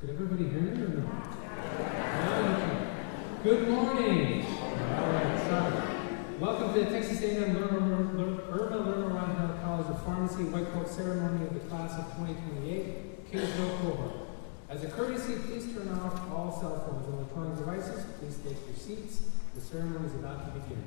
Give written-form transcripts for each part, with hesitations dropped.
Could everybody hear me or no? Good morning. All right, sorry. Welcome to the Texas A&M Irma Lerner Roundhill College of Pharmacy White Coat Ceremony of the Class of 2028, Kingsville Cohort. As a courtesy, please turn off all cell phones and electronic devices. Please take your seats. The ceremony is about to begin.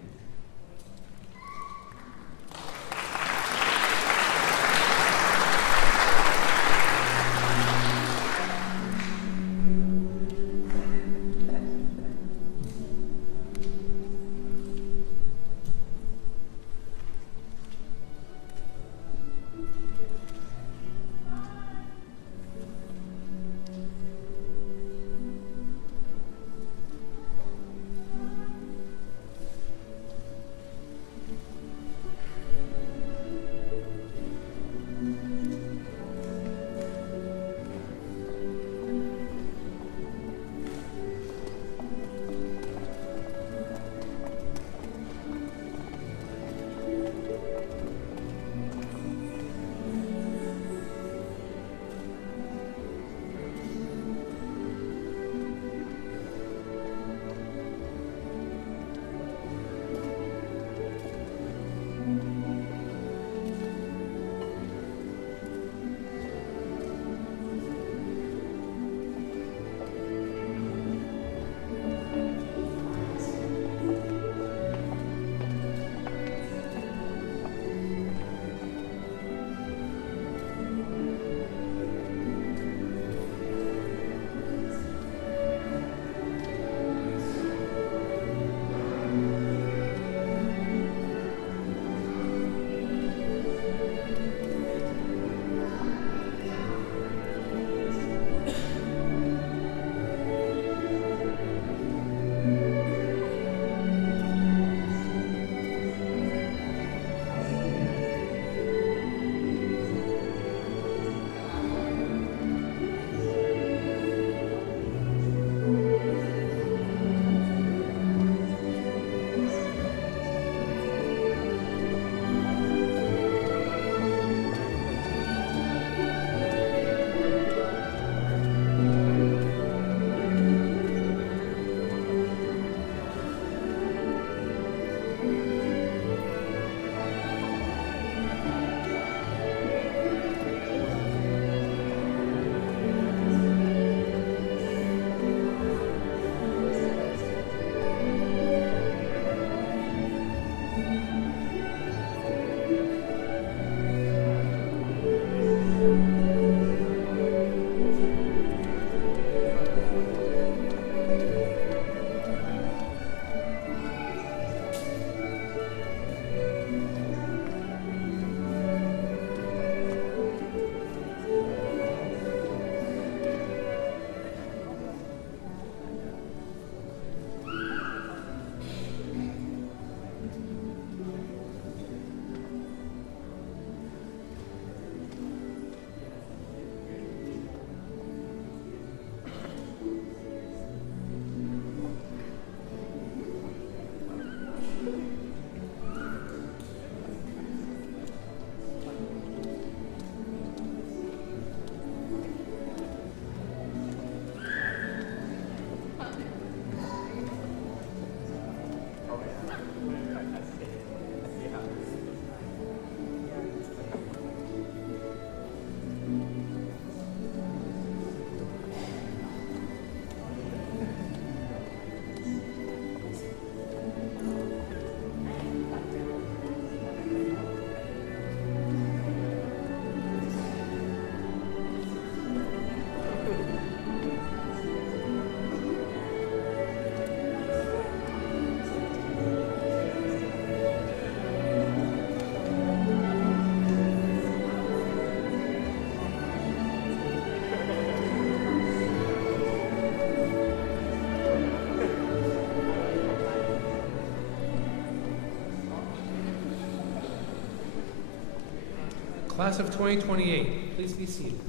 Class of 2028, please be seated.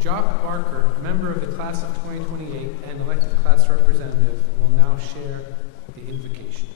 Jock Barker, member of the Class of 2028 and elected class representative, will now share the invocation.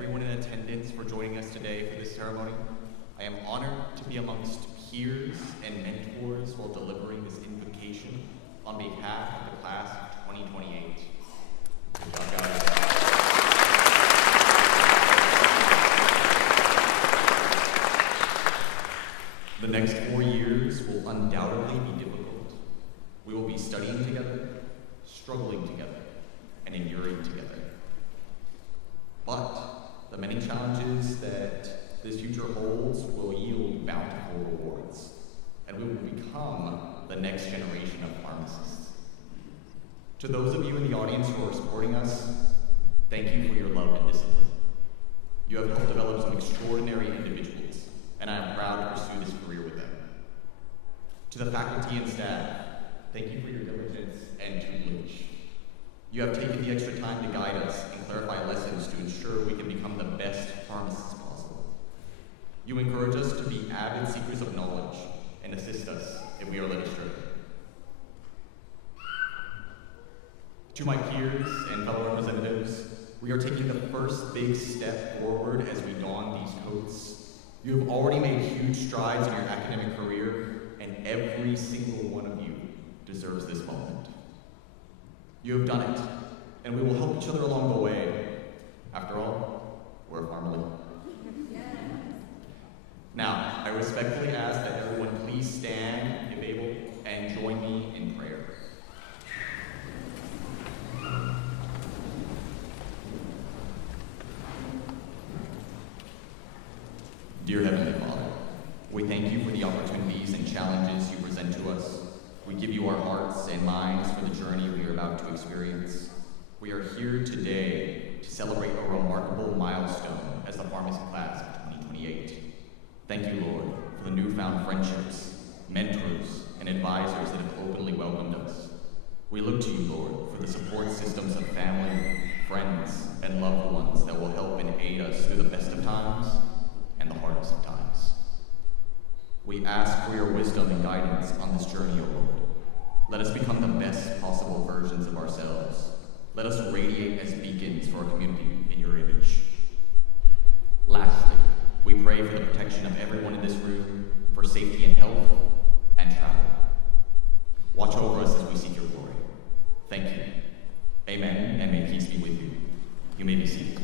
everyone in attendance for joining us today for this ceremony. I am honored to be amongst peers and mentors while delivering this invocation on behalf of the class of 2028. Good job, guys. The next 4 years will undoubtedly be difficult. We will be studying together, struggling together, and enduring together. But the many challenges that this future holds will yield bountiful rewards, and we will become the next generation of pharmacists. To those of you in the audience who are supporting us, thank you for your love and discipline. You have helped develop some extraordinary individuals, and I am proud to pursue this career with them. To the faculty and staff, thank you for your diligence and tutelage. You have taken the extra time to guide us and clarify lessons to ensure we can become the best pharmacists possible. You encourage us to be avid seekers of knowledge and assist us if we are led astray. To my peers and fellow representatives, we are taking the first big step forward as we don these coats. You have already made huge strides in your academic career, and every single one of you deserves this moment. You have done it, and we will help each other along the way. After all, we're a family. Now, I respectfully ask that everyone please stand, if able, and join me in prayer. Dear Heavenly Father, we thank you for the opportunities and challenges you present to us. We give you our hearts and minds for the journey we are about to experience. We are here today to celebrate a remarkable milestone as the pharmacy class of 2028. Thank you, Lord, for the newfound friendships, mentors, and advisors that have openly welcomed us. We look to you, Lord, for the support systems of family, friends, and loved ones that will help and aid us through the best of times and the hardest of times. We ask for your wisdom and guidance on this journey, O Lord. Let us become the best possible versions of ourselves. Let us radiate as beacons for our community in your image. Lastly, we pray for the protection of everyone in this room, for safety and health, and travel. Watch over us as we seek your glory. Thank you. Amen, and may peace be with you. You may be seated.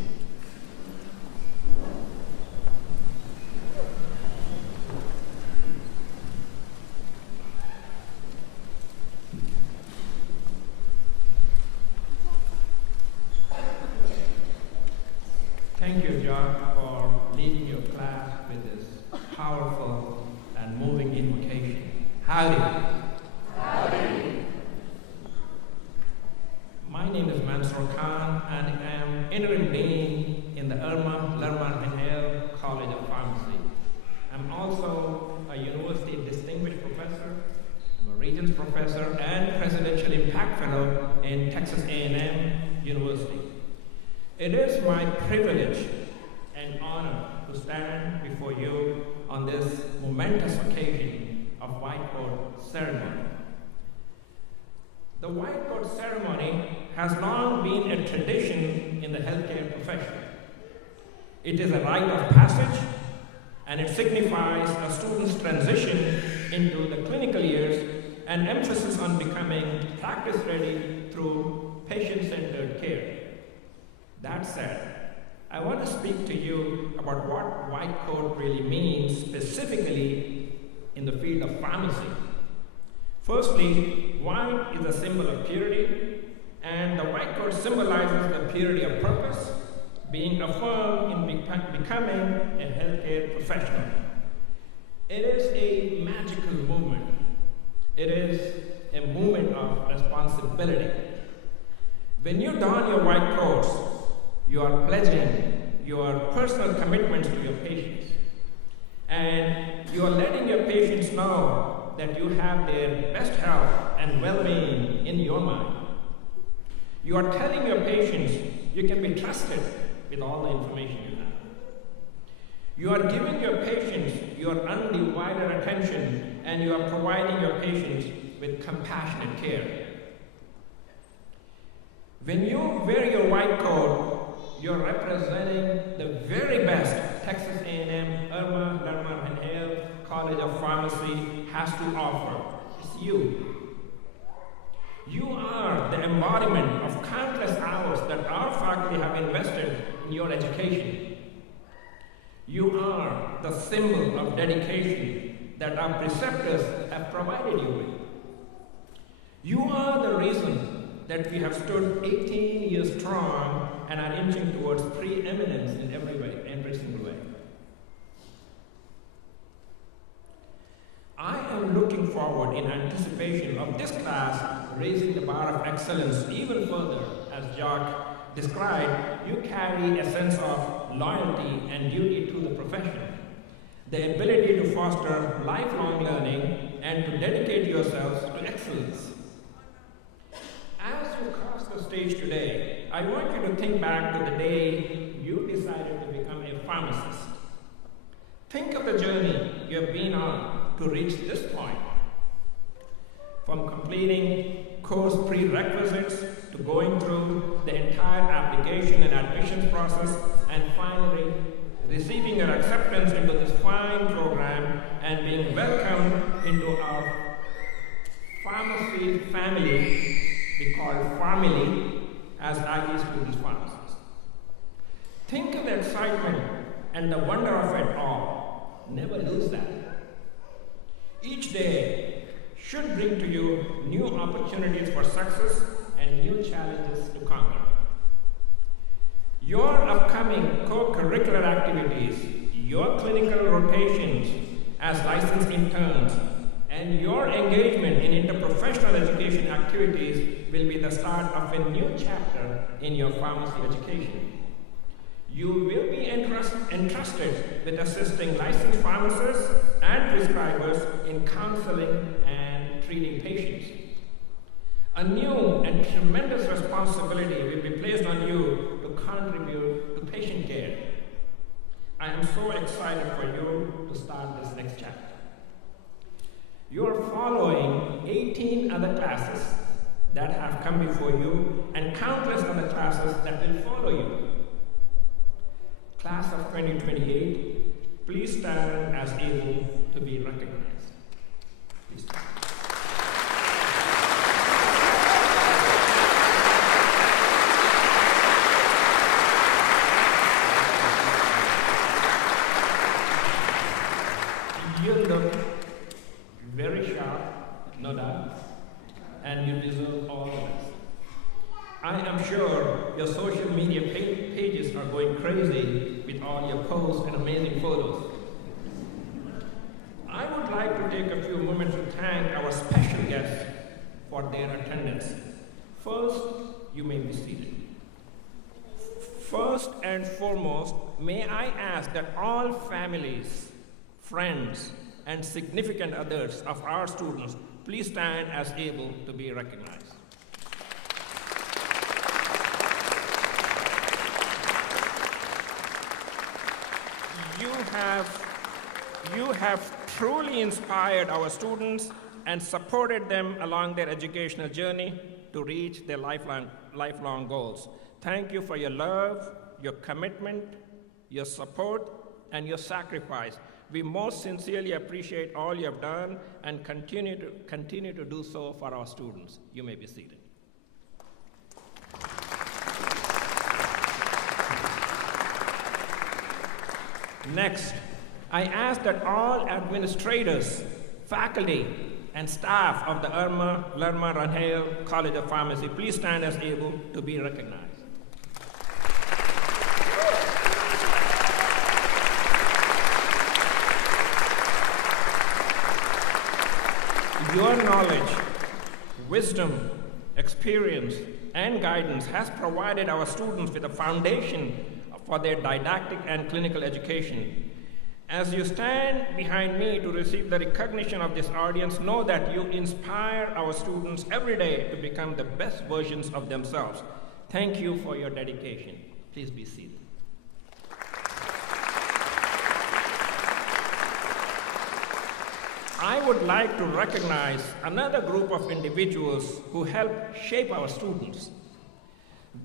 Thank you, John, for leading your class with this powerful and moving invocation. Howdy. Howdy. My name is Mansoor Khan, and I am interim dean in the Irma Lerman Hennell College of Pharmacy. I'm also a university distinguished professor, I'm a Regents professor, and presidential impact fellow in Texas A&M University. It is my privilege and honor to stand before you on this momentous occasion of White Coat ceremony. The White Coat ceremony has long been a tradition in the healthcare profession. It is a rite of passage, and it signifies a student's transition into the clinical years and emphasis on becoming practice-ready through patient-centered care. That said, I want to speak to you about what White Coat really means specifically in the field of pharmacy. Firstly, white is a symbol of purity, and the White Coat symbolizes the purity of purpose, being affirmed in becoming a healthcare professional. It is a magical movement. It is a movement of responsibility. When you don your white coats, you are pledging your personal commitments to your patients. And you are letting your patients know that you have their best health and well-being in your mind. You are telling your patients you can be trusted with all the information you have. You are giving your patients your undivided attention, and you are providing your patients with compassionate care. When you wear your white coat, you're representing the very best Texas A&M Irma Lerma Rangel College of Pharmacy has to offer. It's you. You are the embodiment of countless hours that our faculty have invested in your education. You are the symbol of dedication that our preceptors have provided you with. You are the reason that we have stood 18 years strong and are inching towards preeminence in every way, every single way. I am looking forward in anticipation of this class raising the bar of excellence even further. As Jacques described, you carry a sense of loyalty and duty to the profession, the ability to foster lifelong learning and to dedicate yourselves to excellence. As you cross the stage today, I want you to think back to the day you decided to become a pharmacist. Think of the journey you have been on to reach this point. From completing course prerequisites to going through the entire application and admissions process and finally receiving your acceptance into this fine program and being welcomed into our pharmacy family, we call family, as IE students pharmacists. Think of the excitement and the wonder of it all. Never lose that. Each day should bring to you new opportunities for success and new challenges to conquer. Your upcoming co-curricular activities, your clinical rotations as licensed interns, and your engagement in interprofessional education activities will be the start of a new chapter in your pharmacy education. You will be entrusted with assisting licensed pharmacists and prescribers in counseling and treating patients. A new and tremendous responsibility will be placed on you to contribute to patient care. I am so excited for you to start this next chapter. You are following 18 other classes that have come before you and countless other classes that will follow you. Class of 2028, please stand as able to be recognized. Please stand. You look very sharp, no doubt, and you deserve all of this. I am sure your social media pages are going crazy with all your posts and amazing photos. I would like to take a few moments to thank our special guests for their attendance. First, you may be seated. First and foremost, may I ask that all families, friends, and significant others of our students please stand as able to be recognized. You have truly inspired our students and supported them along their educational journey to reach their lifelong goals. Thank you for your love, your commitment, your support, and your sacrifice. We most sincerely appreciate all you have done and continue to do so for our students. You may be seated. Next, I ask that all administrators, faculty, and staff of the Irma Lerma Rangel College of Pharmacy please stand as able to be recognized. Your knowledge, wisdom, experience, and guidance has provided our students with a foundation for their didactic and clinical education. As you stand behind me to receive the recognition of this audience, know that you inspire our students every day to become the best versions of themselves. Thank you for your dedication. Please be seated. I would like to recognize another group of individuals who help shape our students.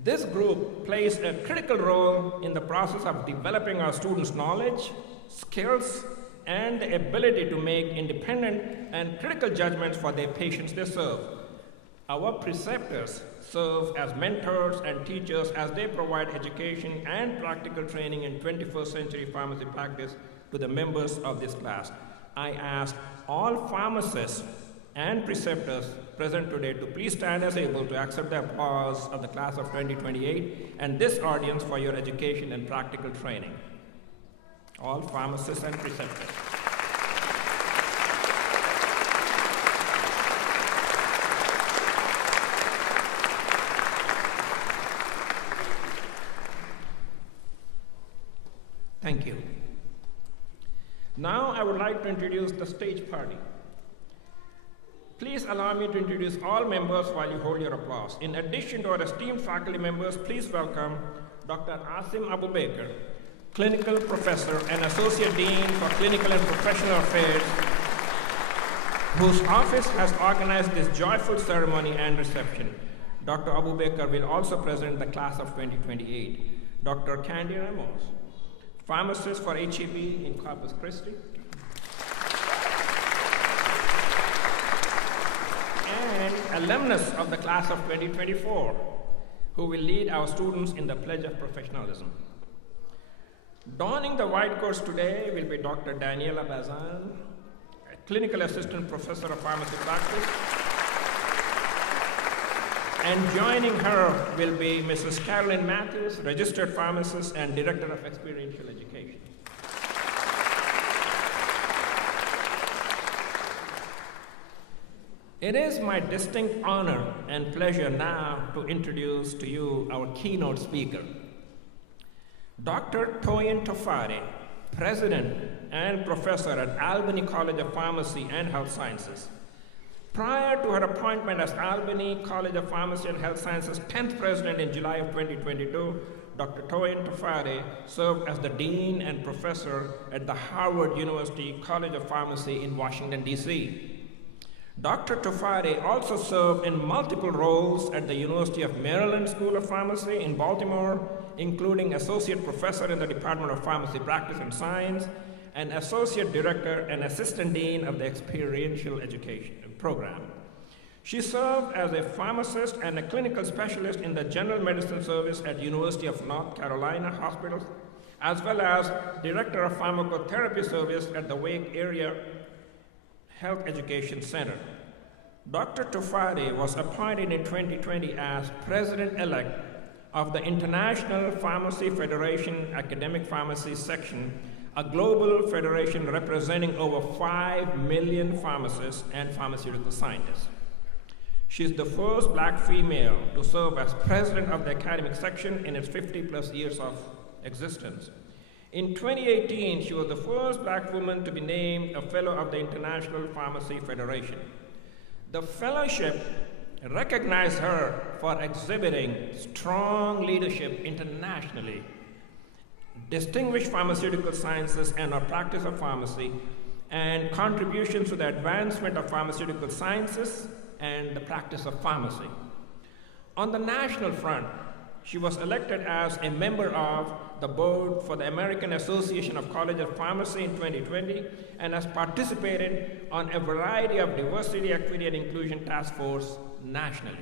This group plays a critical role in the process of developing our students' knowledge, skills, and the ability to make independent and critical judgments for their patients they serve. Our preceptors serve as mentors and teachers as they provide education and practical training in 21st century pharmacy practice to the members of this class. I ask all pharmacists and preceptors present today to please stand as able to accept the applause of the class of 2028 and this audience for your education and practical training. All pharmacists and preceptors. Thank you. Now I would like to introduce the stage party. Please allow me to introduce all members while you hold your applause. In addition to our esteemed faculty members, please welcome Dr. Asim Abu Baker, Clinical Professor and Associate Dean for Clinical and Professional Affairs, whose office has organized this joyful ceremony and reception. Dr. Abu Baker will also present the class of 2028. Dr. Candy Ramos, pharmacist for HEB in Corpus Christi, and alumnus of the class of 2024, who will lead our students in the pledge of professionalism. Donning the white coats today will be Dr. Daniela Bazan, a clinical assistant professor of pharmacy practice, and joining her will be Mrs. Carolyn Matthews, registered pharmacist and director of experiential education. It is my distinct honor and pleasure now to introduce to you our keynote speaker, Dr. Toyin Tofare, President and Professor at Albany College of Pharmacy and Health Sciences. Prior to her appointment as Albany College of Pharmacy and Health Sciences 10th President in July of 2022, Dr. Toyin Tofare served as the Dean and Professor at the Harvard University College of Pharmacy in Washington, D.C. Dr. Tofare also served in multiple roles at the University of Maryland School of Pharmacy in Baltimore, including Associate Professor in the Department of Pharmacy Practice and Science, and Associate Director and Assistant Dean of the Experiential Education Program. She served as a pharmacist and a clinical specialist in the General Medicine Service at University of North Carolina Hospitals, as well as Director of Pharmacotherapy Service at the Wake Area Health Education Center. Dr. Tofare was appointed in 2020 as President-elect of the International Pharmacy Federation Academic Pharmacy Section, a global federation representing over 5 million pharmacists and pharmaceutical scientists. She is the first Black female to serve as president of the academic section in its 50-plus years of existence. In 2018, she was the first Black woman to be named a fellow of the International Pharmacy Federation. The fellowship recognized her for exhibiting strong leadership internationally, distinguished pharmaceutical sciences and our practice of pharmacy, and contributions to the advancement of pharmaceutical sciences and the practice of pharmacy. On the national front, she was elected as a member of the board for the American Association of College of Pharmacy in 2020 and has participated on a variety of diversity, equity, and inclusion task force nationally.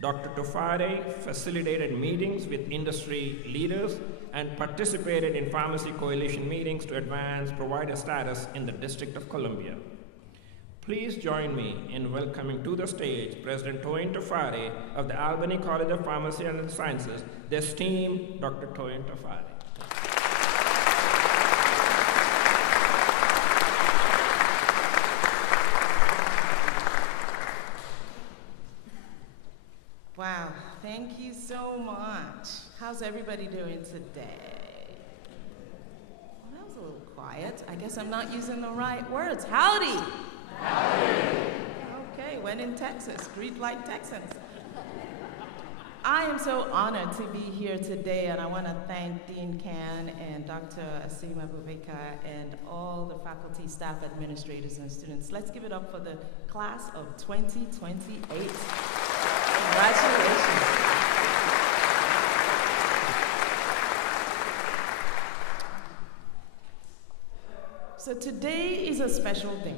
Dr. Tofare facilitated meetings with industry leaders and participated in pharmacy coalition meetings to advance provider status in the District of Columbia. Please join me in welcoming to the stage President Toyin Tofare of the Albany College of Pharmacy and Sciences, the esteemed Dr. Toyin Tofare. Wow, thank you so much. How's everybody doing today? Well, that was a little quiet. I guess I'm not using the right words. Howdy! Howdy! Okay, when in Texas, greet like Texans. I am so honored to be here today, and I want to thank Dean Can and Dr. Asim Abu Baker and all the faculty, staff, administrators, and students. Let's give it up for the class of 2028. Congratulations. So today is a special day.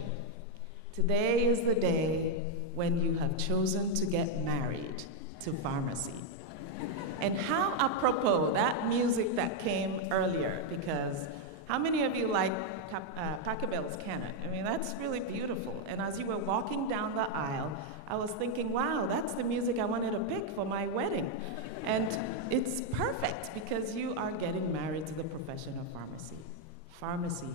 Today is the day when you have chosen to get married to pharmacy. And how apropos that music that came earlier, because how many of you like Pachelbel's Canon? I mean, that's really beautiful. And as you were walking down the aisle, I was thinking, wow, that's the music I wanted to pick for my wedding. And it's perfect because you are getting married to the profession of pharmacy. Pharmacy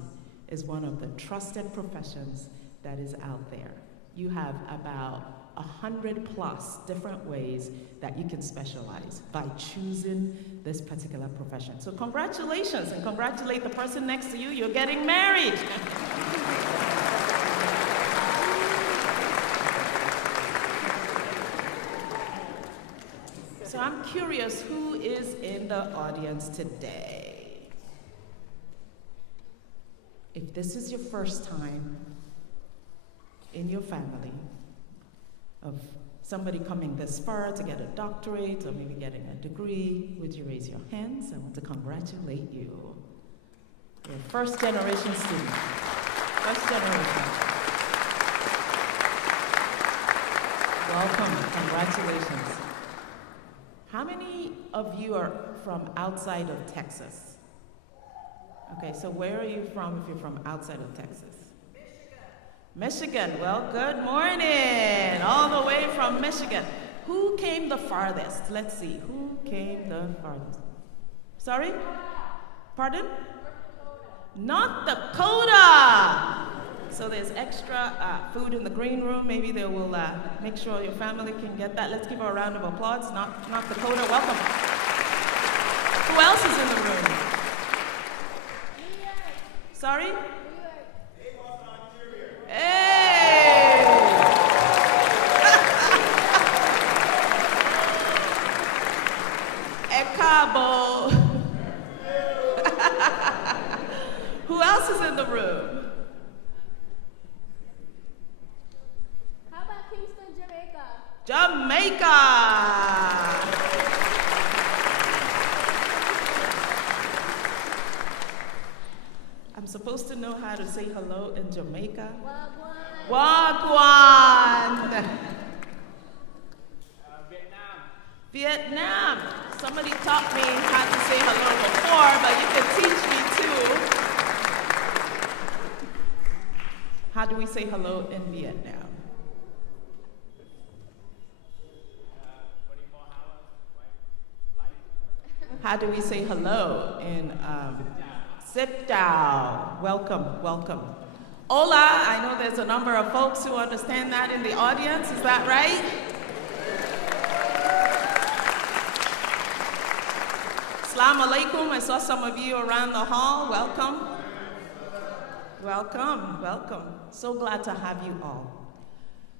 is one of the trusted professions that is out there. You have about 100+ different ways that you can specialize by choosing this particular profession. So congratulations, and congratulate the person next to you. You're getting married. So I'm curious, who is in the audience today? If this is your first time in your family of somebody coming this far to get a doctorate or maybe getting a degree, would you raise your hands? I want to congratulate you. You're a first-generation student. First generation. Welcome, congratulations. How many of you are from outside of Texas? Okay, so where are you from if you're from outside of Texas? Michigan. Well, good morning. All the way from Michigan. Who came the farthest? Let's see. Who came the farthest? Sorry? Pardon? North Dakota. So there's extra food in the green room. Maybe they will make sure your family can get that. Let's give her a round of applause. North Dakota, welcome. Who else is in the room? Sorry? Hey! Ekabo. Who else is in the room? How about Kingston, Jamaica? Jamaica! I'm supposed to know how to say hello in Jamaica. Wagwan. Vietnam. Vietnam. Somebody taught me how to say hello before, but you can teach me too. How do we say hello in Vietnam? How do we say hello in sit down? Welcome, welcome. Hola, I know there's a number of folks who understand that in the audience, is that right? Assalamu alaikum, I saw some of you around the hall, welcome. Welcome, welcome. So glad to have you all.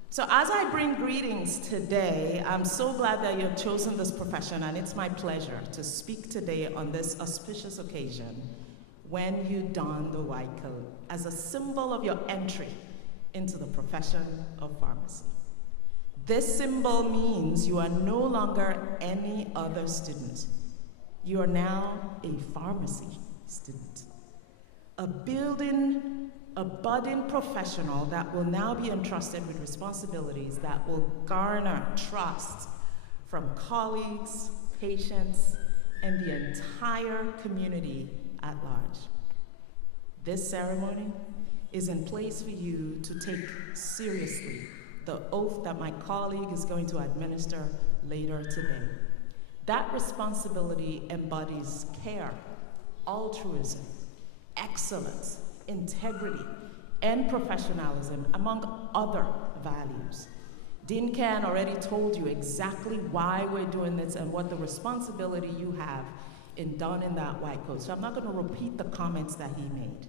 So as I bring greetings today, I'm so glad that you've chosen this profession, and it's my pleasure to speak today on this auspicious occasion when you don the white coat as a symbol of your entry into the profession of pharmacy. This symbol means you are no longer any other student. You are now a pharmacy student. A budding professional that will now be entrusted with responsibilities that will garner trust from colleagues, patients, and the entire community at large. This ceremony is in place for you to take seriously the oath that my colleague is going to administer later today. That responsibility embodies care, altruism, excellence, integrity, and professionalism, among other values. Dean Can already told you exactly why we're doing this and what the responsibility you have in donning that white coat. So I'm not going to repeat the comments that he made.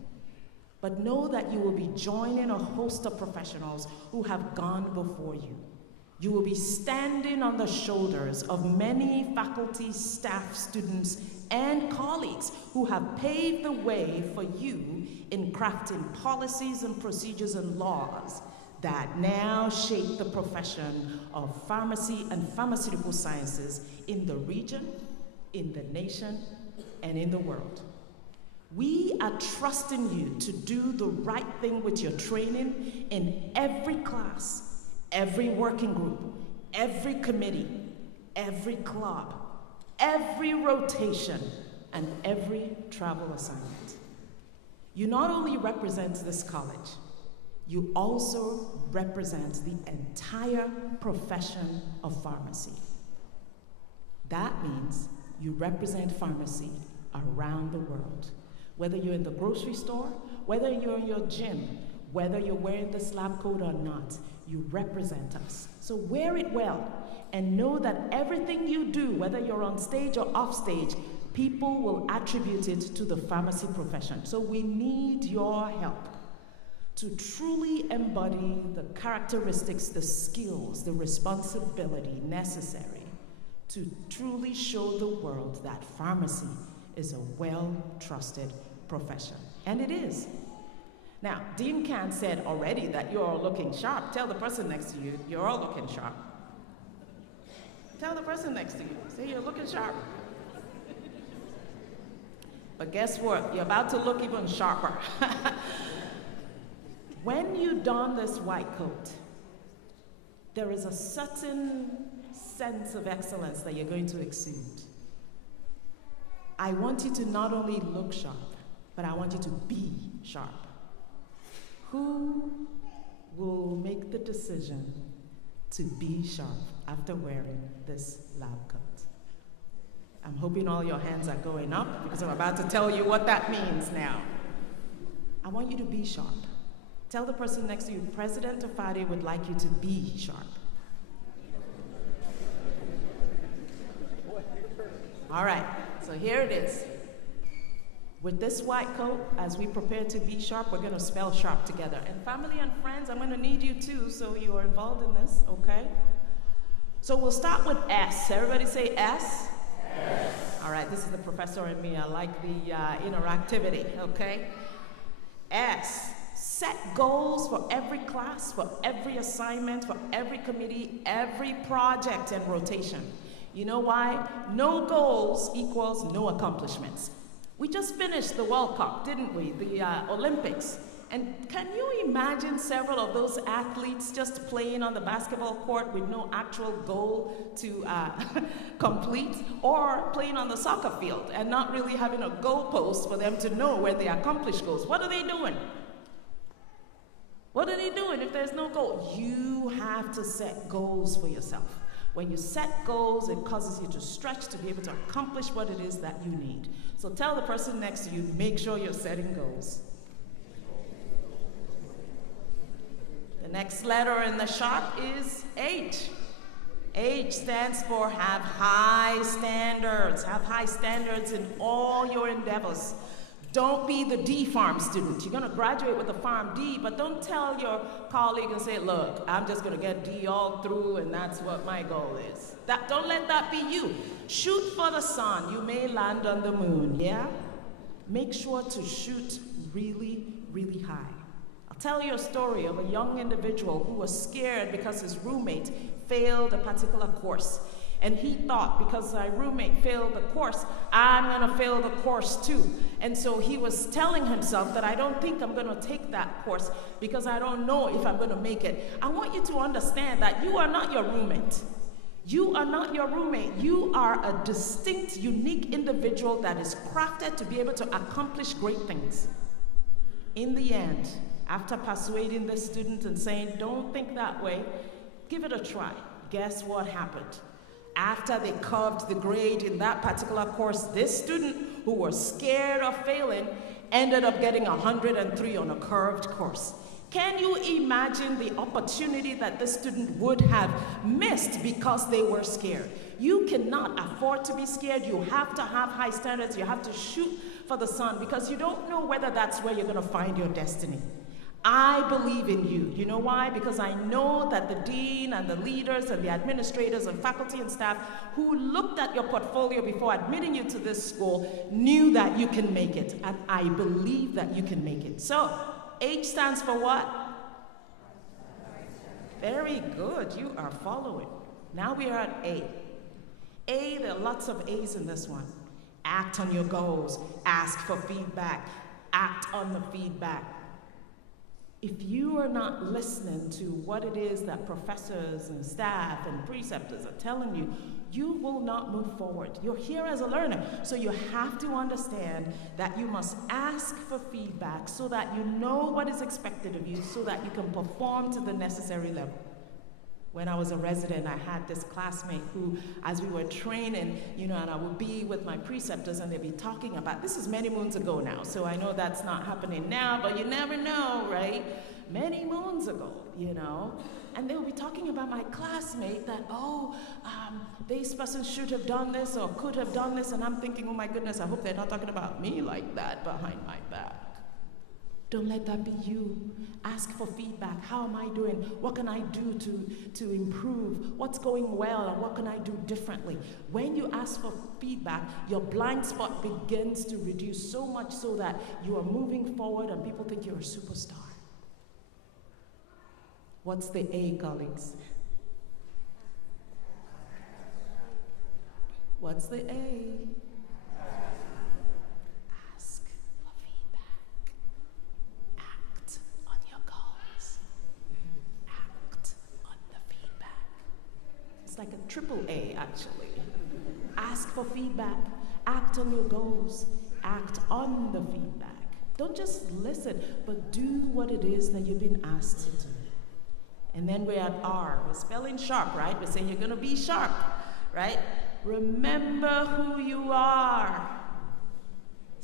But know that you will be joining a host of professionals who have gone before you. You will be standing on the shoulders of many faculty, staff, students, and colleagues who have paved the way for you in crafting policies and procedures and laws that now shape the profession of pharmacy and pharmaceutical sciences in the region, in the nation, and in the world. We are trusting you to do the right thing with your training in every class, every working group, every committee, every club, every rotation, and every travel assignment. You not only represent this college, you also represent the entire profession of pharmacy. That means you represent pharmacy around the world. Whether you're in the grocery store, whether you're in your gym, whether you're wearing this lab coat or not, you represent us. So wear it well and know that everything you do, whether you're on stage or off stage, people will attribute it to the pharmacy profession. So we need your help to truly embody the characteristics, the skills, the responsibility necessary to truly show the world that pharmacy is a well-trusted profession. And it is. Now, Dean Khan said already that you're all looking sharp. Tell the person next to you, you're all looking sharp. Tell the person next to you, say you're looking sharp. But guess what? You're about to look even sharper. When you don this white coat, there is a certain sense of excellence that you're going to exude. I want you to not only look sharp, but I want you to be sharp. Who will make the decision to be sharp after wearing this lab coat? I'm hoping all your hands are going up because I'm about to tell you what that means now. I want you to be sharp. Tell the person next to you, President Tafade would like you to be sharp. All right, so here it is. With this white coat, as we prepare to be sharp, we're going to spell sharp together. And family and friends, I'm going to need you too, so you are involved in this, okay? So we'll start with S. Everybody say S. Yes. All right, this is the professor and me. I like the interactivity, okay? S. Set goals for every class, for every assignment, for every committee, every project and rotation. You know why? No goals equals no accomplishments. We just finished the World Cup, didn't we? The Olympics. And can you imagine several of those athletes just playing on the basketball court with no actual goal to complete, or playing on the soccer field and not really having a goalpost for them to know where they accomplished goals? What are they doing? What are they doing if there's no goal? You have to set goals for yourself. When you set goals, it causes you to stretch to be able to accomplish what it is that you need. So tell the person next to you, make sure you're setting goals. The next letter in the sharp is H. H stands for have high standards. Have high standards in all your endeavors. Don't be the D Pharm student. You're going to graduate with a Pharm D, but don't tell your colleague and say, look, I'm just going to get D all through and that's what my goal is. Don't let that be you. Shoot for the sun. You may land on the moon, yeah? Make sure to shoot really, really high. I'll tell you a story of a young individual who was scared because his roommate failed a particular course. And he thought, because my roommate failed the course, I'm going to fail the course too. And so he was telling himself that I don't think I'm going to take that course because I don't know if I'm going to make it. I want you to understand that you are not your roommate. You are not your roommate. You are a distinct, unique individual that is crafted to be able to accomplish great things. In the end, after persuading the student and saying, don't think that way, give it a try. Guess what happened? After they curved the grade in that particular course, this student who was scared of failing ended up getting 103 on a curved course. Can you imagine the opportunity that this student would have missed because they were scared? You cannot afford to be scared. You have to have high standards. You have to shoot for the sun because you don't know whether that's where you're going to find your destiny. I believe in you. You know why? Because I know that the dean and the leaders and the administrators and faculty and staff who looked at your portfolio before admitting you to this school knew that you can make it. And I believe that you can make it. So, H stands for what? Very good. You are following. Now we are at A. A, there are lots of A's in this one. Act on your goals. Ask for feedback. Act on the feedback. If you are not listening to what it is that professors and staff and preceptors are telling you, you will not move forward. You're here as a learner, so you have to understand that you must ask for feedback so that you know what is expected of you so that you can perform to the necessary level. When I was a resident, I had this classmate who, as we were training, and I would be with my preceptors and they'd be talking about, this is many moons ago now, so I know that's not happening now, but you never know, right? Many moons ago, and they would be talking about my classmate that, this person should have done this or could have done this, and I'm thinking, oh my goodness, I hope they're not talking about me like that behind my back. Don't let that be you. Ask for feedback. How am I doing? What can I do to improve? What's going well and what can I do differently? When you ask for feedback, your blind spot begins to reduce so much so that you are moving forward and people think you're a superstar. What's the A, colleagues? What's the A? Ask for feedback. Act on your goals. Act on the feedback. It's like a triple A, actually. Ask for feedback. Act on your goals. Act on the feedback. Don't just listen, but do what it is that you've been asked to do. And then we're at R. We're spelling sharp, right? We're saying you're going to be sharp, right? Remember who you are.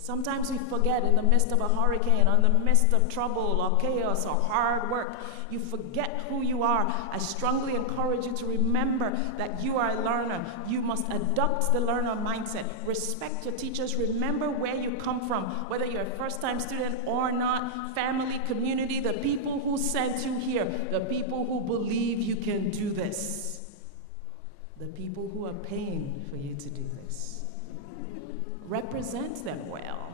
Sometimes we forget in the midst of a hurricane, or in the midst of trouble or chaos or hard work, you forget who you are. I strongly encourage you to remember that you are a learner. You must adopt the learner mindset. Respect your teachers. Remember where you come from, whether you're a first-time student or not, family, community, the people who sent you here, the people who believe you can do this, the people who are paying for you to do this. Represent them well.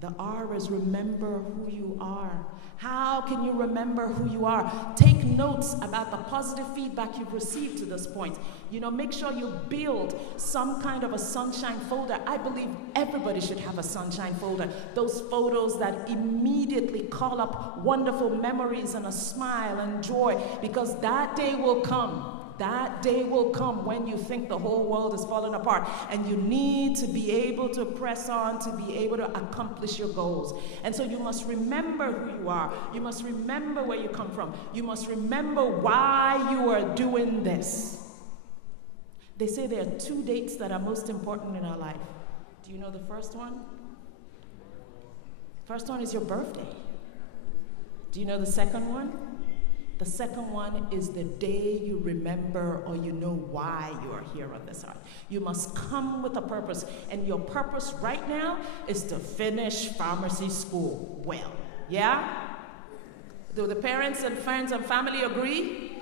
The R is remember who you are. How can you remember who you are? Take notes about the positive feedback you've received to this point. Make sure you build some kind of a sunshine folder. I believe everybody should have a sunshine folder. Those photos that immediately call up wonderful memories and a smile and joy, because that day will come. That day will come when you think the whole world is falling apart, and you need to be able to press on to be able to accomplish your goals. And so you must remember who you are. You must remember where you come from. You must remember why you are doing this. They say there are 2 dates that are most important in our life. Do you know the first one? First one is your birthday. Do you know the second one? The second one is the day you remember or you know why you are here on this earth. You must come with a purpose, and your purpose right now is to finish pharmacy school well. Yeah? Do the parents and friends and family agree?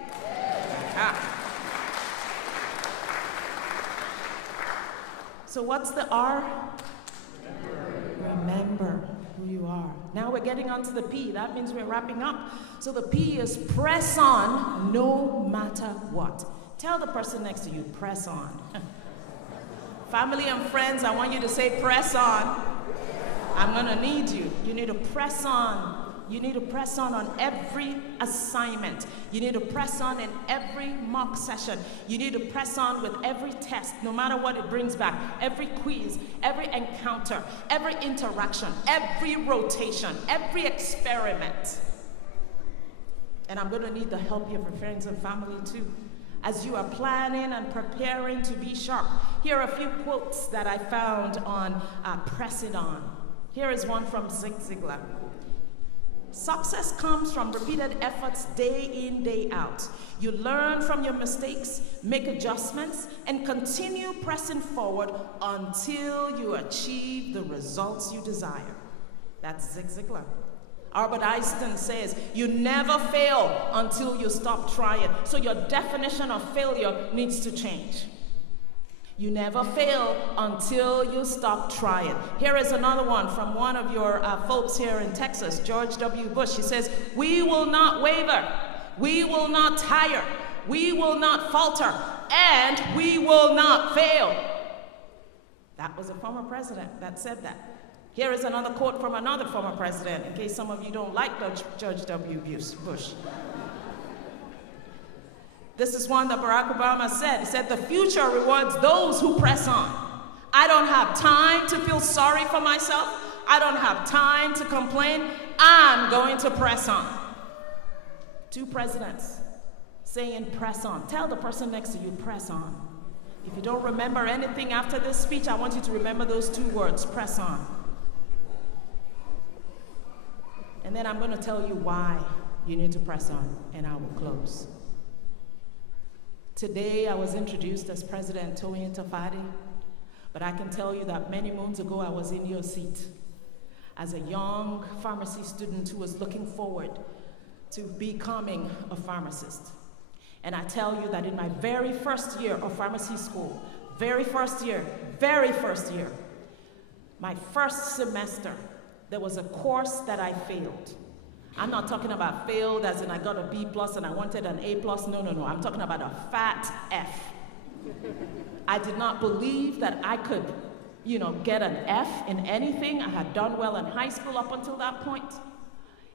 So what's the R? Remember who you are. Now we're getting on to the P. That means we're wrapping up. So the P is press on no matter what. Tell the person next to you, press on. Family and friends, I want you to say press on. I'm going to need you. You need to press on. You need to press on every assignment. You need to press on in every mock session. You need to press on with every test, no matter what it brings back. Every quiz, every encounter, every interaction, every rotation, every experiment. And I'm going to need the help here for friends and family too. As you are planning and preparing to be sharp, here are a few quotes that I found on Press It On. Here is one from Zig Ziglar. Success comes from repeated efforts day in, day out. You learn from your mistakes, make adjustments, and continue pressing forward until you achieve the results you desire. That's Zig Ziglar. Albert Einstein says, you never fail until you stop trying. So your definition of failure needs to change. You never fail until you stop trying. Here is another one from one of your folks here in Texas, George W. Bush. He says, we will not waver, we will not tire, we will not falter, and we will not fail. That was a former president that said that. Here is another quote from another former president, in case some of you don't like George W. Bush. This is one that Barack Obama said. He said, "The future rewards those who press on." I don't have time to feel sorry for myself. I don't have time to complain. I'm going to press on. 2 presidents saying press on. Tell the person next to you, press on. If you don't remember anything after this speech, I want you to remember those 2 words, press on. And then I'm going to tell you why you need to press on, and I will close. Today, I was introduced as President Toyin Tafadi, but I can tell you that many moons ago, I was in your seat as a young pharmacy student who was looking forward to becoming a pharmacist. And I tell you that in my very first year of pharmacy school, very first year, my first semester, there was a course that I failed. I'm not talking about failed as in I got a B+ and I wanted an A+. No. I'm talking about a fat F. I did not believe that I could, get an F in anything. I had done well in high school up until that point.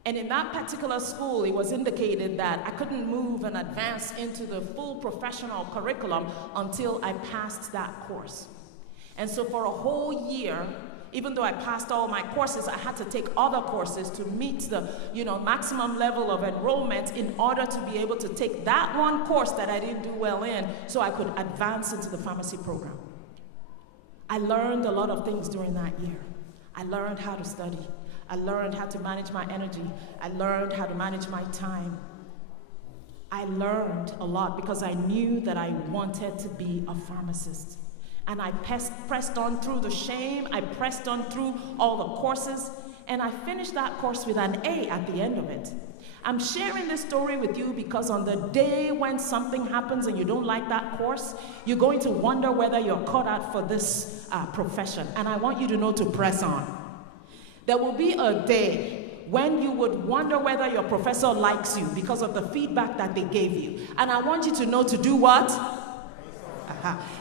And in that particular school, it was indicated that I couldn't move and advance into the full professional curriculum until I passed that course. And so for a whole year, even though I passed all my courses, I had to take other courses to meet the maximum level of enrollment in order to be able to take that one course that I didn't do well in so I could advance into the pharmacy program. I learned a lot of things during that year. I learned how to study. I learned how to manage my energy. I learned how to manage my time. I learned a lot because I knew that I wanted to be a pharmacist. And I pressed on through the shame. I pressed on through all the courses. And I finished that course with an A at the end of it. I'm sharing this story with you because on the day when something happens and you don't like that course, you're going to wonder whether you're cut out for this profession. And I want you to know to press on. There will be a day when you would wonder whether your professor likes you because of the feedback that they gave you. And I want you to know to do what?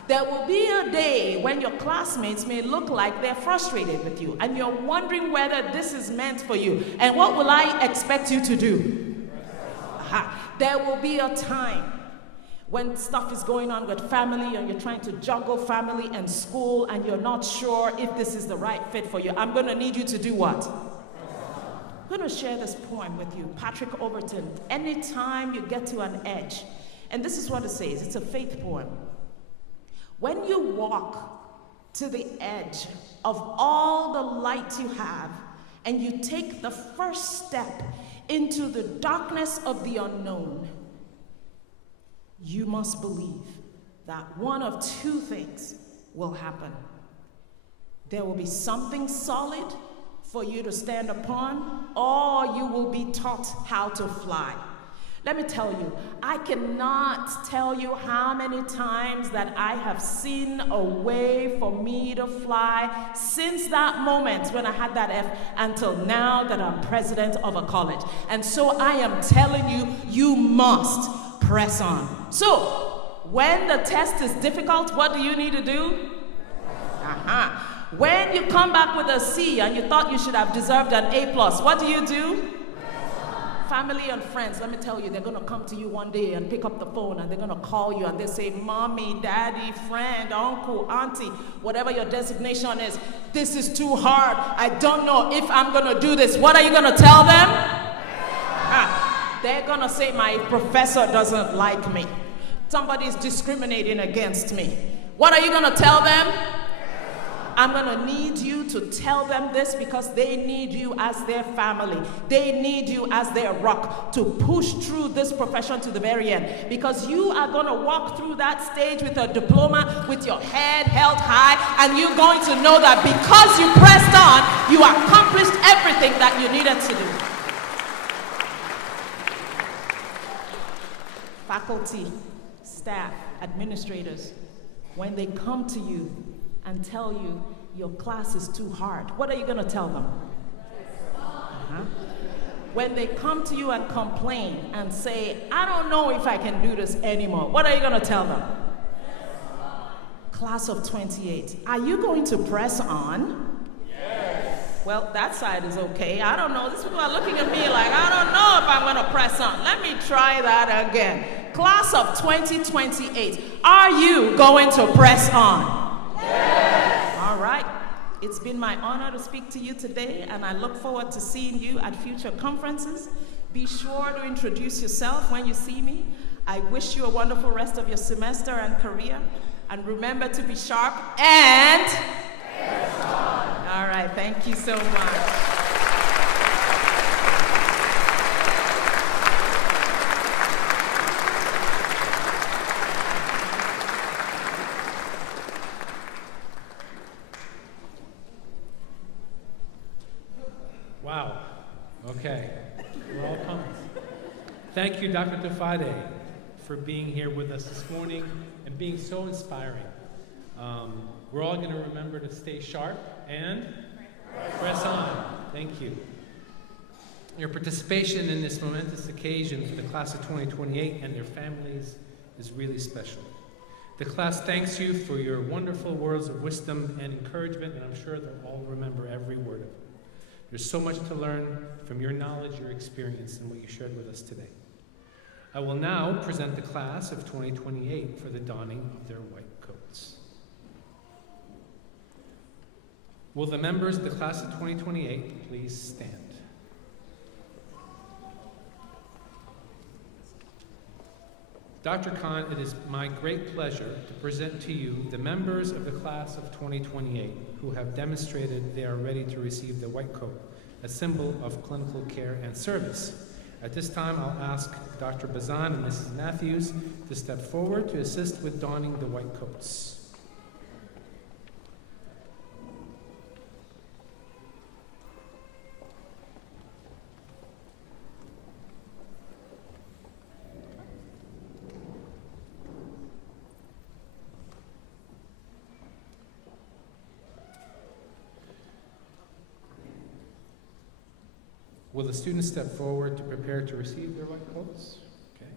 There will be a day when your classmates may look like they're frustrated with you and you're wondering whether this is meant for you. And what will I expect you to do? There will be a time when stuff is going on with family and you're trying to juggle family and school and you're not sure if this is the right fit for you. I'm going to need you to do what? I'm going to share this poem with you. Patrick Overton, anytime you get to an edge, and this is what it says, it's a faith poem. When you walk to the edge of all the light you have and you take the first step into the darkness of the unknown, you must believe that one of 2 things will happen. There will be something solid for you to stand upon, or you will be taught how to fly. Let me tell you, I cannot tell you how many times that I have seen a way for me to fly since that moment when I had that F until now that I'm president of a college. And so I am telling you, you must press on. So, when the test is difficult, what do you need to do? When you come back with a C and you thought you should have deserved an A+, what do you do? Family and friends, let me tell you, they're going to come to you one day and pick up the phone and they're going to call you and they say, Mommy, Daddy, friend, uncle, auntie, whatever your designation is, this is too hard. I don't know if I'm going to do this. What are you going to tell them? They're going to say, my professor doesn't like me. Somebody's discriminating against me. What are you going to tell them? I'm going to need you to tell them this because they need you as their family. They need you as their rock to push through this profession to the very end. Because you are going to walk through that stage with a diploma, with your head held high, and you're going to know that because you pressed on, you accomplished everything that you needed to do. Faculty, staff, administrators, when they come to you and tell you your class is too hard, what are you going to tell them? When they come to you and complain and say, I don't know if I can do this anymore, what are you going to tell them? Class of 28, are you going to press on? Yes. Well, that side is okay. I don't know. These people are looking at me like, I don't know if I'm going to press on. Let me try that again. Class of 2028, are you going to press on? Yes. All right. It's been my honor to speak to you today, and I look forward to seeing you at future conferences. Be sure to introduce yourself when you see me. I wish you a wonderful rest of your semester and career. And remember to be sharp and... press on. All right, thank you so much. Wow. Okay. We're all pumped. Thank you, Dr. Tufade, for being here with us this morning and being so inspiring. We're all going to remember to stay sharp and press on. Thank you. Your participation in this momentous occasion for the class of 2028 and their families is really special. The class thanks you for your wonderful words of wisdom and encouragement, and I'm sure they'll all remember every word of it. There's so much to learn from your knowledge, your experience, and what you shared with us today. I will now present the class of 2028 for the donning of their white coats. Will the members of the class of 2028 please stand? Dr. Khan, it is my great pleasure to present to you the members of the class of 2028 who have demonstrated they are ready to receive the white coat, a symbol of clinical care and service. At this time, I'll ask Dr. Bazan and Mrs. Matthews to step forward to assist with donning the white coats. Will the students step forward to prepare to receive their white coats? Okay.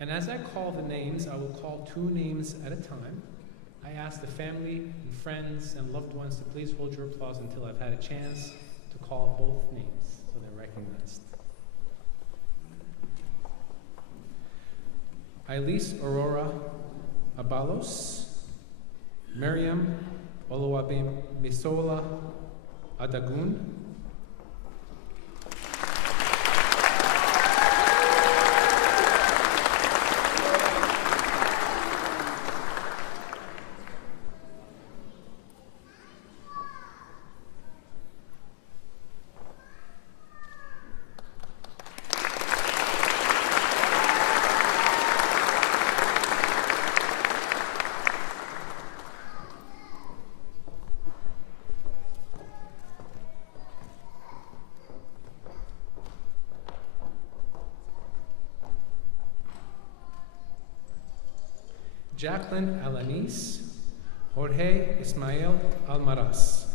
And as I call the names, I will call 2 names at a time. I ask the family and friends and loved ones to please hold your applause until I've had a chance to call both names so they're recognized. Elise Aurora Abalos, Miriam Oluwabe Misola Adagun, Jacqueline Alanis, Jorge Ismael Almaraz.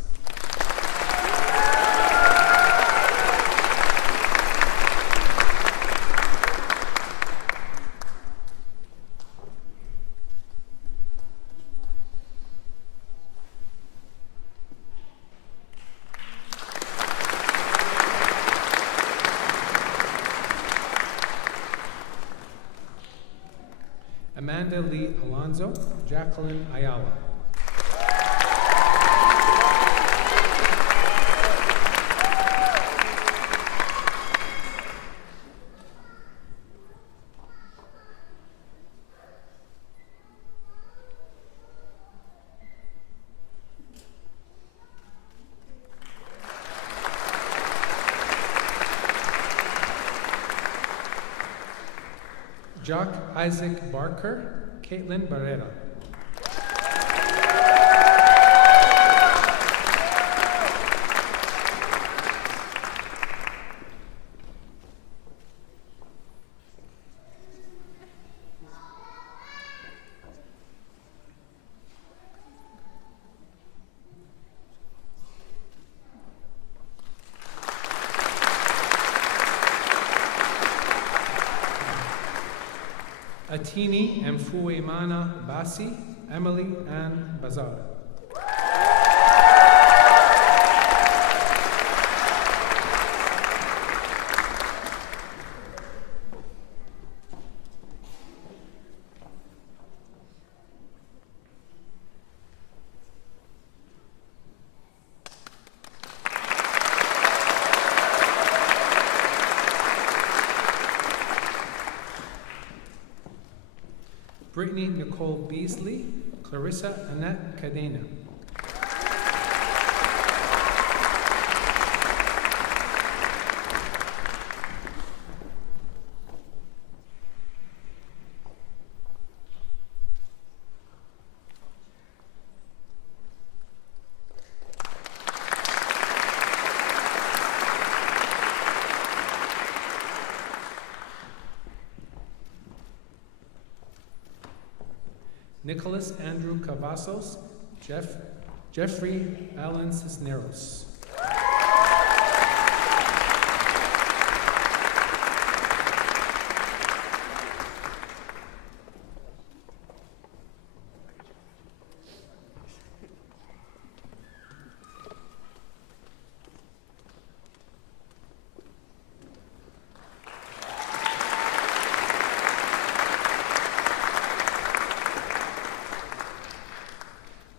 Amanda Lee Alonzo, Jacqueline Ayala. Jock Isaac Barker, Caitlin Barrera. Atini Mfuemana Basi, Emily Ann Bazar. Brittany Nicole Beasley, Clarissa Annette Cadena. Nicholas Andrew Cavazos, Jeffrey Allen Cisneros.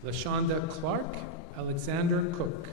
LaShonda Clark, Alexander Cook.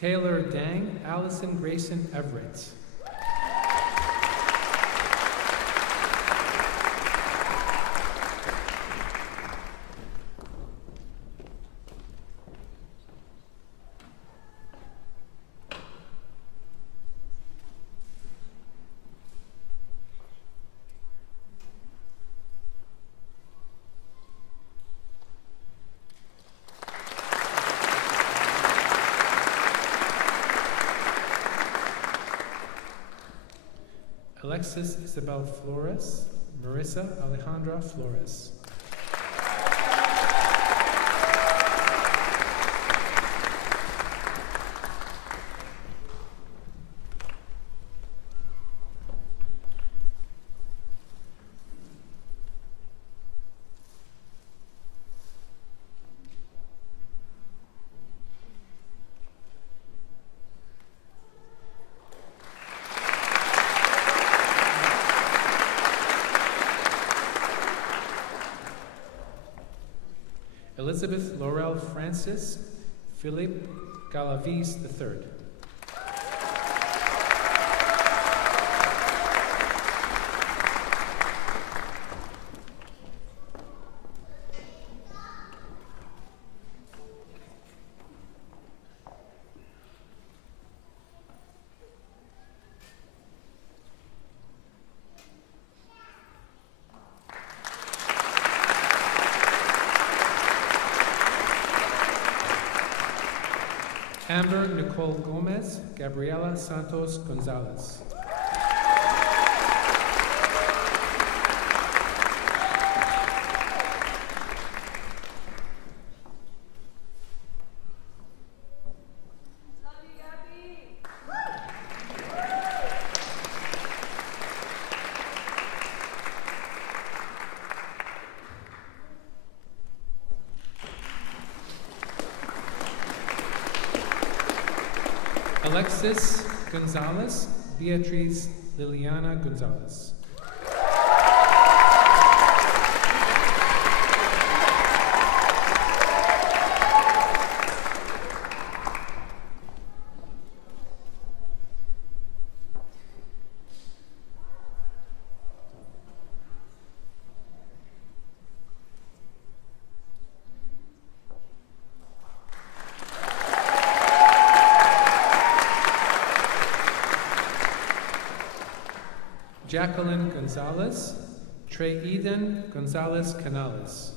Taylor Dang, Allison Grayson Everett. Alexis Isabel Flores, Marissa Alejandra Flores. Elizabeth Laurel Francis, Philippe Galavis III. Amber Nicole Gomez, Gabriela Santos Gonzalez. Alexis Gonzalez, Beatriz Liliana Gonzalez. Jacqueline Gonzalez, Trey Eden Gonzalez Canales.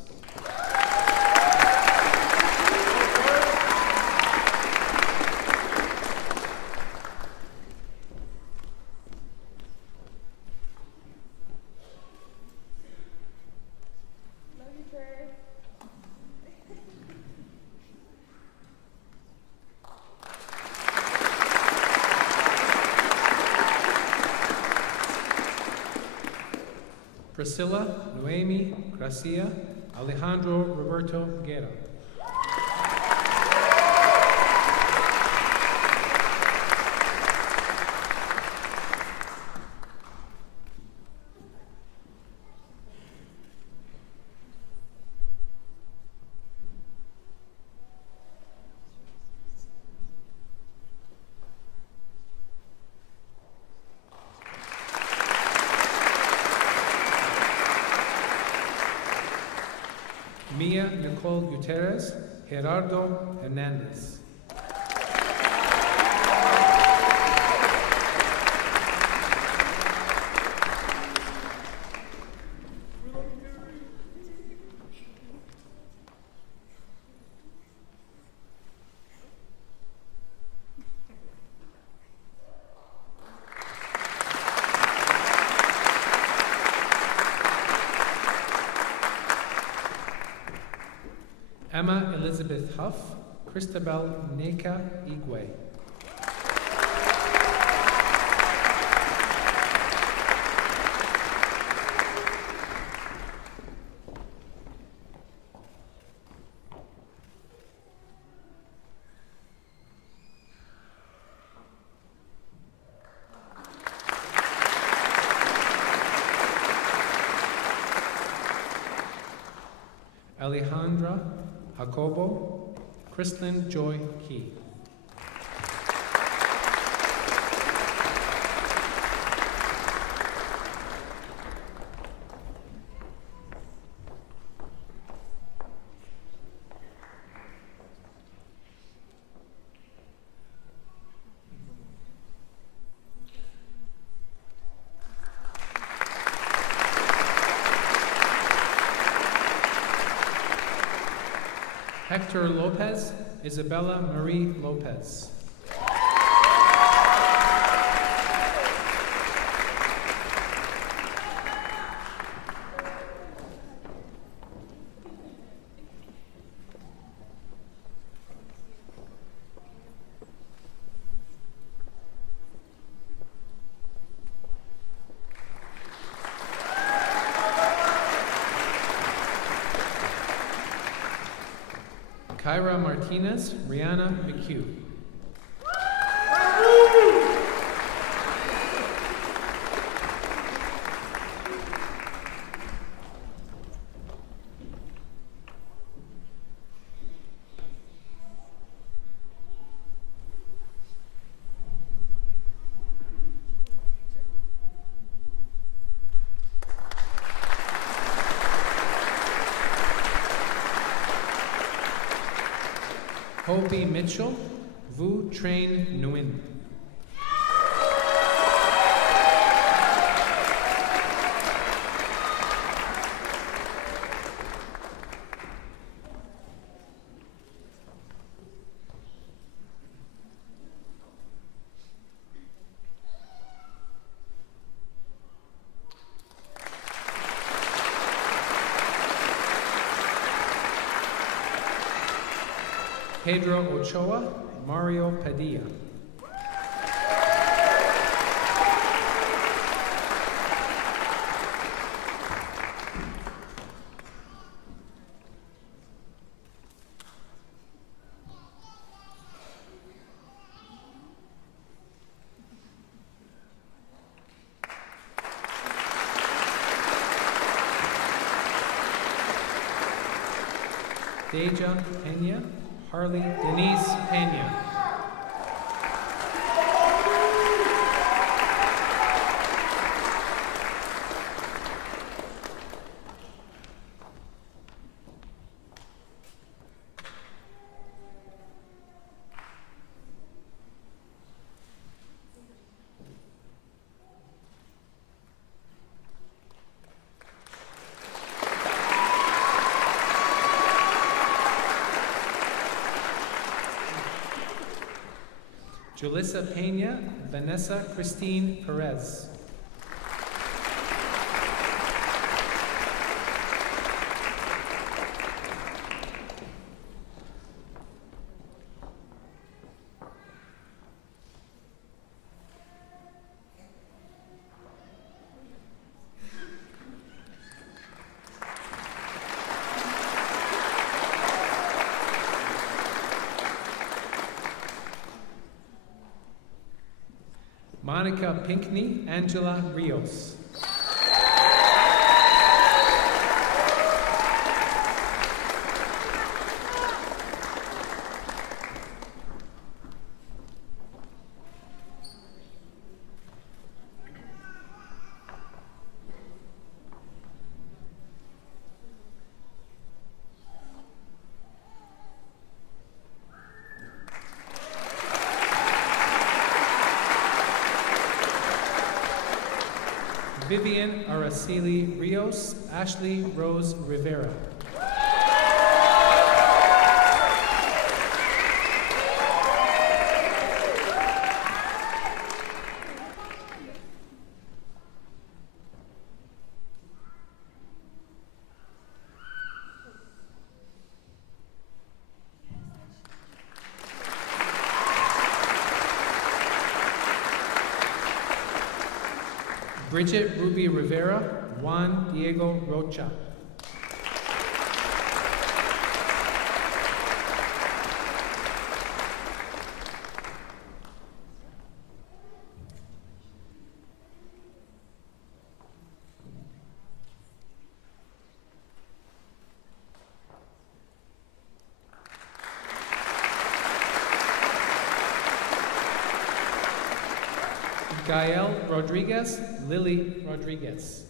Priscilla Noemi Gracia Alejandro Roberto Guerra. Mia Nicole Gutierrez, Gerardo Hernandez. Emma Elizabeth Huff, Christabel Neka Igwe. Alejandra Jacobo, Kristlyn Joy Key. Hector Lopez, Isabella Marie Lopez. Kyra Martinez, Rihanna McHugh. Hopi Mitchell, Vu Train Nguyen. Pedro Ochoa, Mario Padilla. Deja Pena, Harley Denise Pena. Julissa Pena, Vanessa Christine Perez. Monica Pinkney, Angela Rios. Vivian Araceli Rios, Ashley Rose Rivera. Bridget Ruby Rivera, Juan Diego Rocha. Gael Rodriguez, Lily Rodriguez.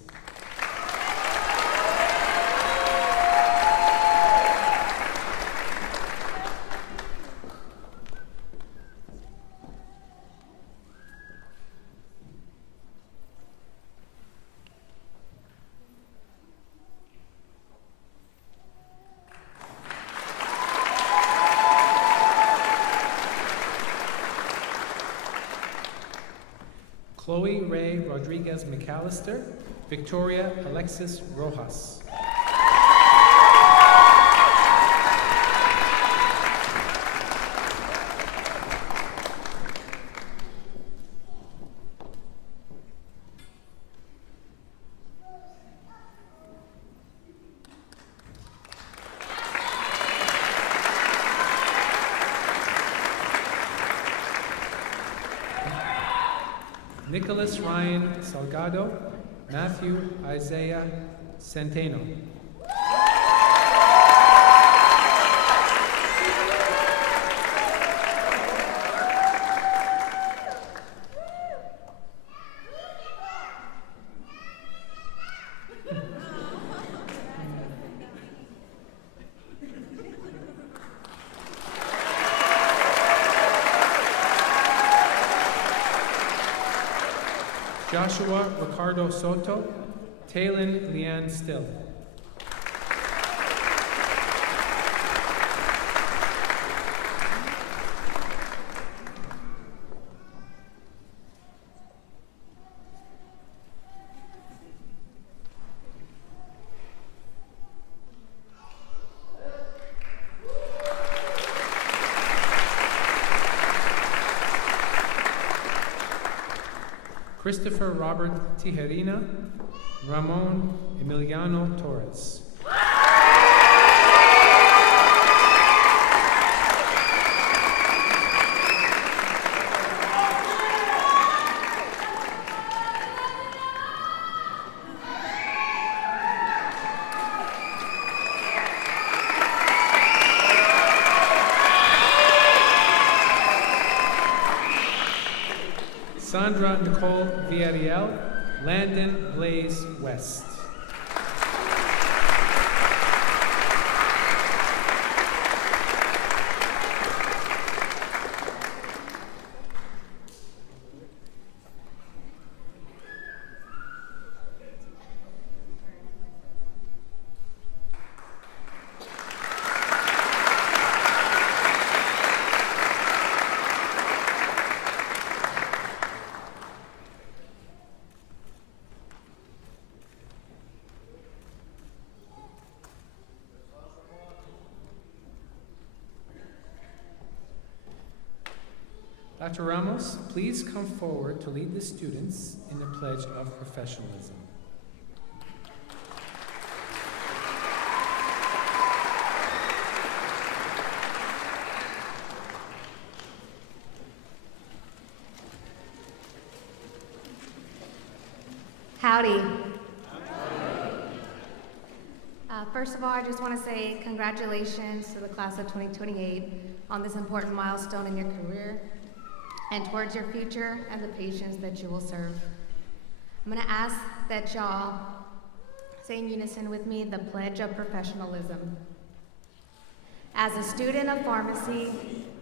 Chloe Ray Rodriguez McAllister, Victoria Alexis Rojas. Nicholas Ryan Salgado, Matthew Isaiah Centeno. Joshua Ricardo Soto, Taylin Leanne Still. Christopher Robert Tijerina, Ramon Emiliano Torres. Sandra Nicole Villarreal, Landon Blaze West. Dr. Ramos, please come forward to lead the students in the Pledge of Professionalism. Howdy. First of all, I just want to say congratulations to the class of 2028 on this important milestone in your career and towards your future and the patients that you will serve. I'm going to ask that y'all say in unison with me the Pledge of Professionalism. As a student of pharmacy,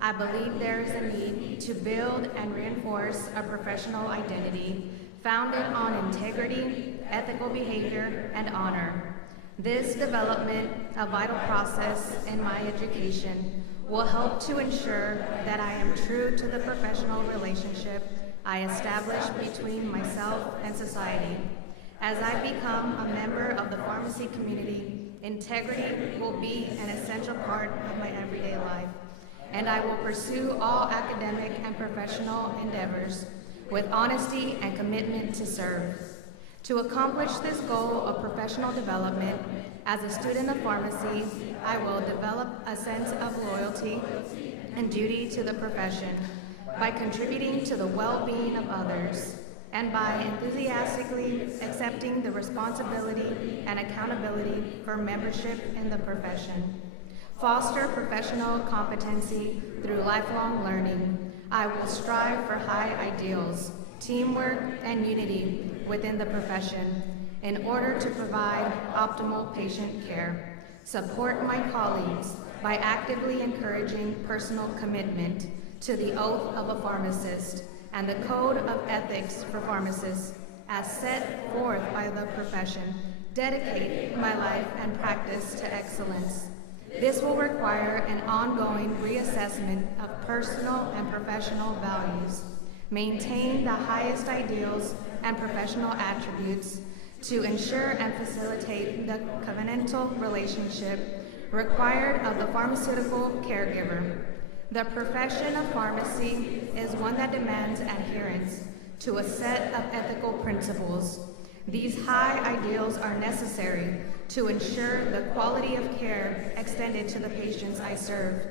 I believe there is a need to build and reinforce a professional identity founded on integrity, ethical behavior, and honor. This development, a vital process in my education, will help to ensure that I am true to the professional relationship I establish between myself and society. As I become a member of the pharmacy community, integrity will be an essential part of my everyday life, and I will pursue all academic and professional endeavors with honesty and commitment to serve. To accomplish this goal of professional development, as a student of pharmacy, I will develop a sense of loyalty and duty to the profession by contributing to the well-being of others and by enthusiastically accepting the responsibility and accountability for membership in the profession. Foster professional competency through lifelong learning. I will strive for high ideals, teamwork, and unity within the profession in order to provide optimal patient care. Support my colleagues by actively encouraging personal commitment to the oath of a pharmacist and the code of ethics for pharmacists as set forth by the profession. Dedicate my life and practice to excellence. This will require an ongoing reassessment of personal and professional values. Maintain the highest ideals and professional attributes to ensure and facilitate the covenantal relationship required of the pharmaceutical caregiver. The profession of pharmacy is one that demands adherence to a set of ethical principles. These high ideals are necessary to ensure the quality of care extended to the patients I serve.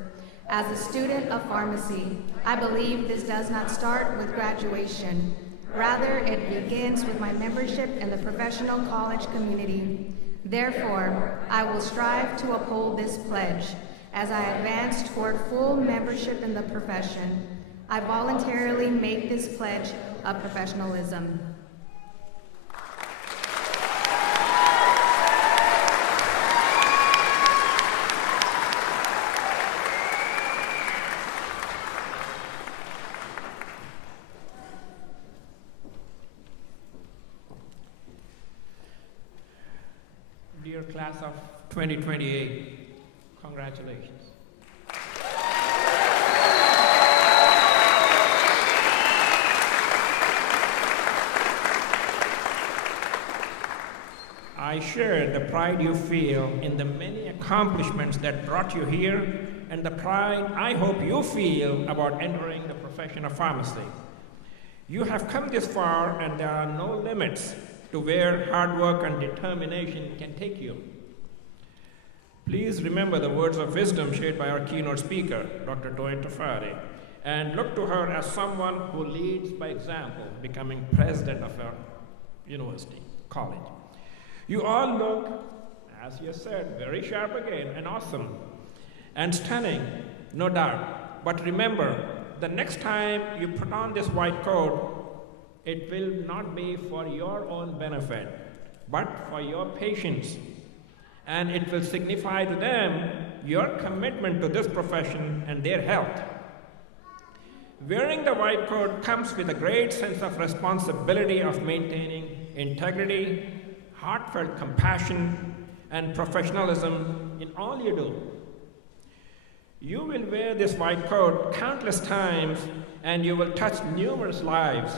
As a student of pharmacy, I believe this does not start with graduation. Rather, it begins with my membership in the professional college community. Therefore, I will strive to uphold this pledge as I advance toward full membership in the profession. I voluntarily make this pledge of professionalism. Dear class of 2028, congratulations. I share the pride you feel in the many accomplishments that brought you here and the pride I hope you feel about entering the profession of pharmacy. You have come this far and there are no limits to where hard work and determination can take you. Please remember the words of wisdom shared by our keynote speaker, Dr. Toyin Tafari, and look to her as someone who leads by example, becoming president of our university, college. You all look, as you said, very sharp again and awesome and stunning, no doubt. But remember, the next time you put on this white coat, it will not be for your own benefit, but for your patients. And it will signify to them your commitment to this profession and their health. Wearing the white coat comes with a great sense of responsibility of maintaining integrity, heartfelt compassion, and professionalism in all you do. You will wear this white coat countless times and you will touch numerous lives.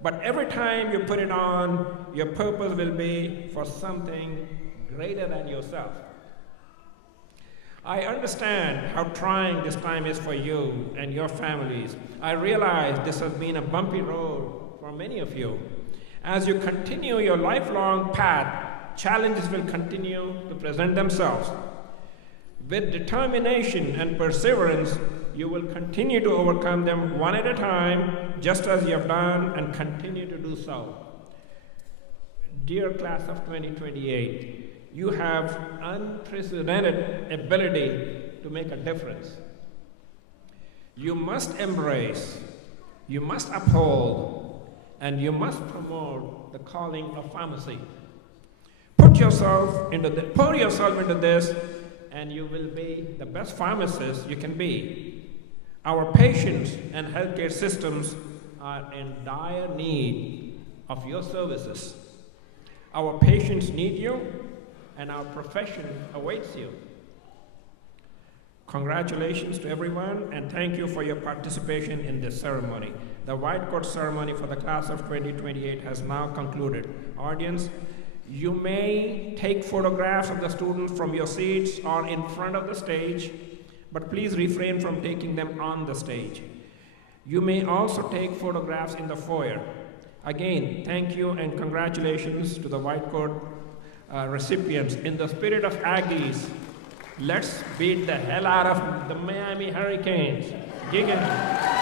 But every time you put it on, your purpose will be for something greater than yourself. I understand how trying this time is for you and your families. I realize this has been a bumpy road for many of you. As you continue your lifelong path, challenges will continue to present themselves. With determination and perseverance, you will continue to overcome them one at a time, just as you have done and continue to do so. Dear class of 2028, you have unprecedented ability to make a difference. You must embrace, you must uphold, and you must promote the calling of pharmacy. Pour yourself into this, and you will be the best pharmacist you can be. Our patients and healthcare systems are in dire need of your services. Our patients need you, and our profession awaits you. Congratulations to everyone, and thank you for your participation in this ceremony. The white coat ceremony for the class of 2028 has now concluded. Audience, you may take photographs of the students from your seats or in front of the stage, but please refrain from taking them on the stage. You may also take photographs in the foyer. Again, thank you and congratulations to the white coat recipients. In the spirit of Aggies, let's beat the hell out of the Miami Hurricanes. Giggin'.